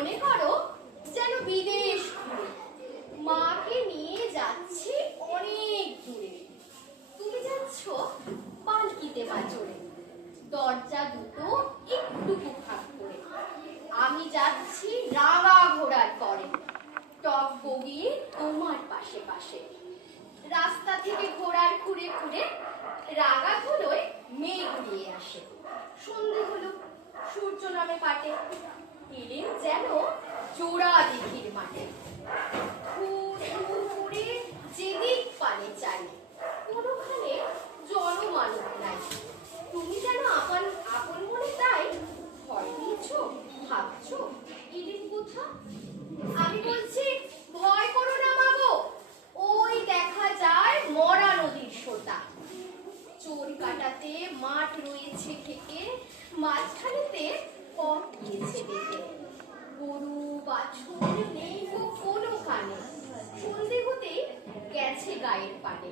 মনে করো যেন বিদেশ ঘুরে মাকে নিয়ে যাচ্ছি অনেক দূরে। তুমি যাচ্ছ পালকিতে মা চড়ে, দরজা দুটো একটুকু ফাঁক করে। আমি যাচ্ছি রাঙা ঘোড়ার পরে, টক বগিয়ে তোমার পাশে পাশে। রাস্তা থেকে ঘোড়ার খুঁড়ে খুঁড়ে রাঙা ধুলোয় মেঘ উড়িয়ে আসে। সন্ধে হলো, সূর্য নামে পাটে, এলেন যেন জোড়া দিঘির মাঠে। ঘুরে যেদিক পানে চাই, কোনোখানে জনমানব নাই। তুমি যেন আপন আপন মনে তাই ভয় পেয়েছ, ভাবছো এলেন কোথা। আমি বলছি ভয় করো না মাগো, ওই দেখা যায় মরা নদীর সোতা। চোর কাটাতে মাঠ রয়েছে ঠেকে, মাঝখানেতে পথ গিয়েছে বেঁকে। গরু বাছুর নেই গো কোনো কানে, সন্ধে হতেই গেছে গায়ের পানে।